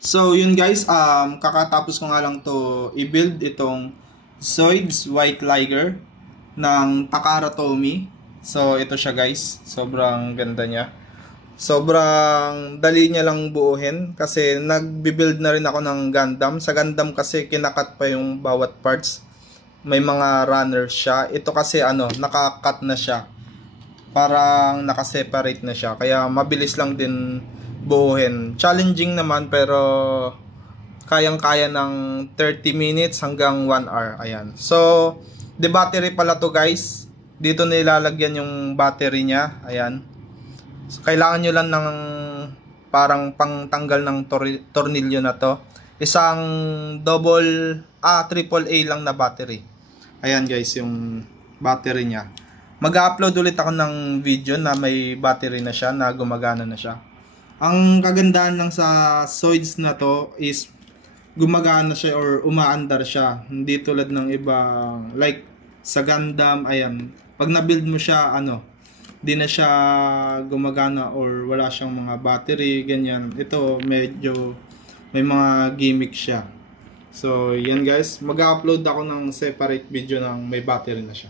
So yun guys, kakatapos ko nga lang to i-build itong Zoids White Liger ng Takara Tomy. So ito siya guys, sobrang ganda niya. Sobrang dali niya lang buuhin kasi nagbi-build na rin ako ng Gundam. Sa Gundam kasi kinakat pa yung bawat parts. May mga runners siya. Ito kasi nakakat na siya. Parang nakaseparate na siya. Kaya mabilis lang din buuhin. Challenging naman pero kayang-kaya ng 30 minutes hanggang 1 hour. Ayan. So, the battery pala to guys. Dito nilalagyan yung battery niya. Ayan. So, kailangan nyo lang ng parang pangtanggal ng tornilyo na to. Isang triple A lang na battery. Ayan guys, yung battery niya. Mag-upload ulit ako ng video na may battery na siya, na gumagana na siya. Ang kagandahan lang sa Zoids na to is gumagana siya or umaandar siya. Hindi tulad ng ibang like sa Gundam, ayan. Pag na-build mo siya, di na siya gumagana or wala siyang mga battery, ganyan. Ito medyo may mga gimmick siya. So yan guys, mag-upload ako ng separate video ng may battery na siya.